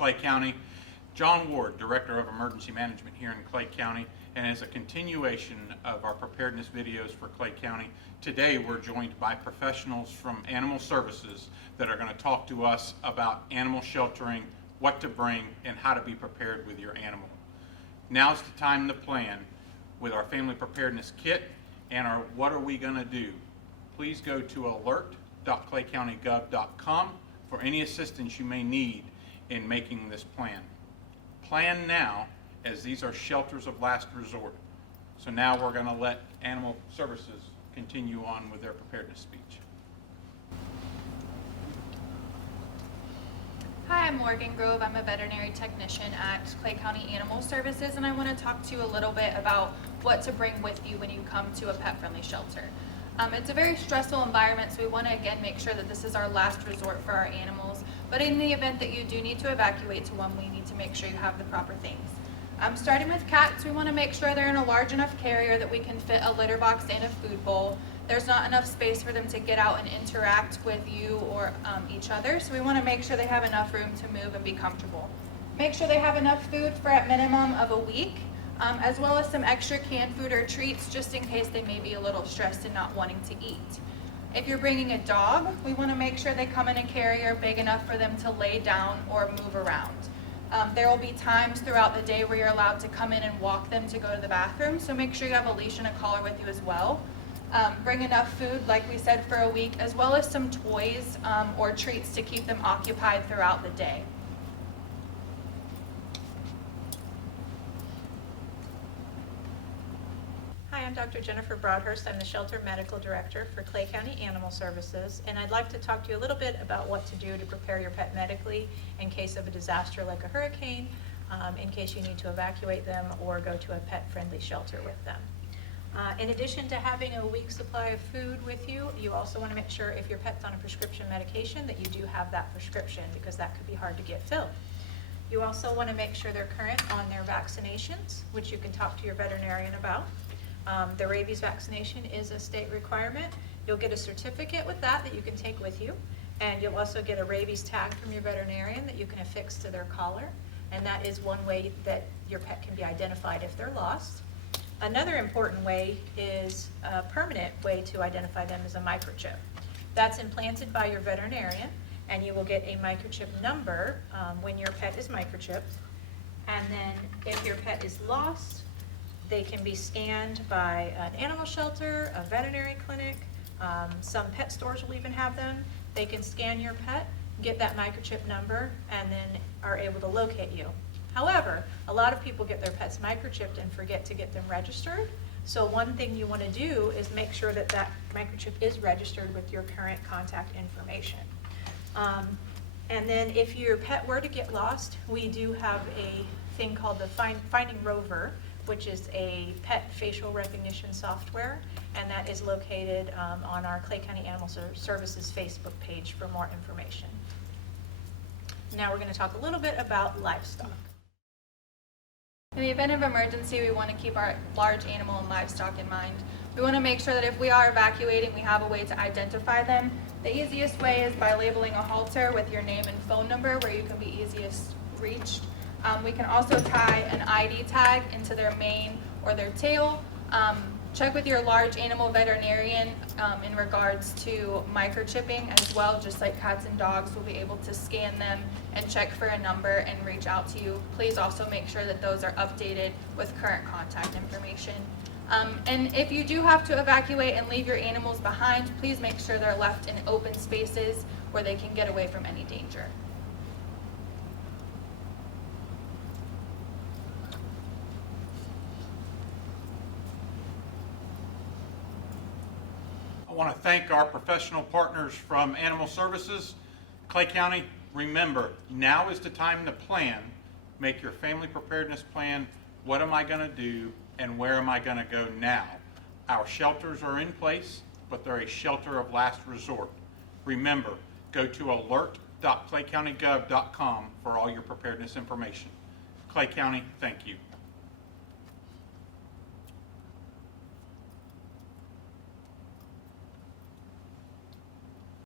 Clay County? John Ward, Director of Emergency Management here in Clay County, and as a continuation of our preparedness videos for Clay County, today we're joined by professionals from Animal Services that are going to talk to us about animal sheltering, what to bring, and how to be prepared with your animal. Now's the time to plan with our Family Preparedness Kit and our What Are We Gonna Do? Please go to alert.claycountygov.com for any assistance you may need in making this plan. Plan now, as these are shelters of last resort. So now we're going to let Animal Services continue on with their preparedness speech. Hi, I'm Morgan Grove. I'm a veterinary technician at Clay County Animal Services, and I want to talk to you a little bit about what to bring with you when you come to a pet-friendly shelter. It's a very stressful environment, so we want to again make sure that this is our last resort for our animals. But in the event that you do need to evacuate to one, we need to make sure you have the proper things. Starting with cats, we want to make sure they're in a large enough carrier that we can fit a litter box and a food bowl. There's not enough space for them to get out and interact with you or each other, so we want to make sure they have enough room to move and be comfortable. Make sure they have enough food for a minimum of a week, as well as some extra canned food or treats just in case they may be a little stressed and not wanting to eat. If you're bringing a dog, we want to make sure they come in a carrier big enough for them to lay down or move around. There will be times throughout the day where you're allowed to come in and walk them to go to the bathroom, so make sure you have a leash and a collar with you as well. Bring enough food, like we said, for a week, as well as some toys or treats to keep them occupied throughout the day. Hi, I'm Dr. Jennifer Broadhurst. I'm the Shelter Medical Director for Clay County Animal Services, and I'd like to talk to you a little bit about what to do to prepare your pet medically in case of a disaster like a hurricane, in case you need to evacuate them or go to a pet-friendly shelter with them. In addition to having a week's supply of food with you, you also want to make sure if your pet's on a prescription medication that you do have that prescription, because that could be hard to get filled. You also want to make sure they're current on their vaccinations, which you can talk to your veterinarian about. The rabies vaccination is a state requirement. You'll get a certificate with that you can take with you, and you'll also get a rabies tag from your veterinarian that you can affix to their collar, and that is one way that your pet can be identified if they're lost. Another important way is a permanent way to identify them is a microchip. That's implanted by your veterinarian, and you will get a microchip number when your pet is microchipped. And then if your pet is lost, they can be scanned by an animal shelter, a veterinary clinic. Some pet stores will even have them. They can scan your pet, get that microchip number, and then are able to locate you. However, a lot of people get their pets microchipped and forget to get them registered. So one thing you want to do is make sure that that microchip is registered with your current contact information. And then if your pet were to get lost, we do have a thing called the Finding Rover, which is a pet facial recognition software, and that is located on our Clay County Animal Services Facebook page for more information. Now we're going to talk a little bit about livestock. In the event of emergency, we want to keep our large animal and livestock in mind. We want to make sure that if we are evacuating, we have a way to identify them. The easiest way is by labeling a halter with your name and phone number where you can be easiest reached. We can also tie an ID tag into their mane or their tail. Check with your large animal veterinarian in regards to microchipping as well. Just like cats and dogs, will be able to scan them and check for a number and reach out to you. Please also make sure that those are updated with current contact information. And if you do have to evacuate and leave your animals behind, please make sure they're left in open spaces where they can get away from any danger. I want to thank our professional partners from Animal Services, Clay County. Remember, now is the time to plan. Make your family preparedness plan. What am I going to do and where am I going to go now? Our shelters are in place, but they're a shelter of last resort. Remember, go to alert.claycountygov.com for all your preparedness information. Clay County, thank you.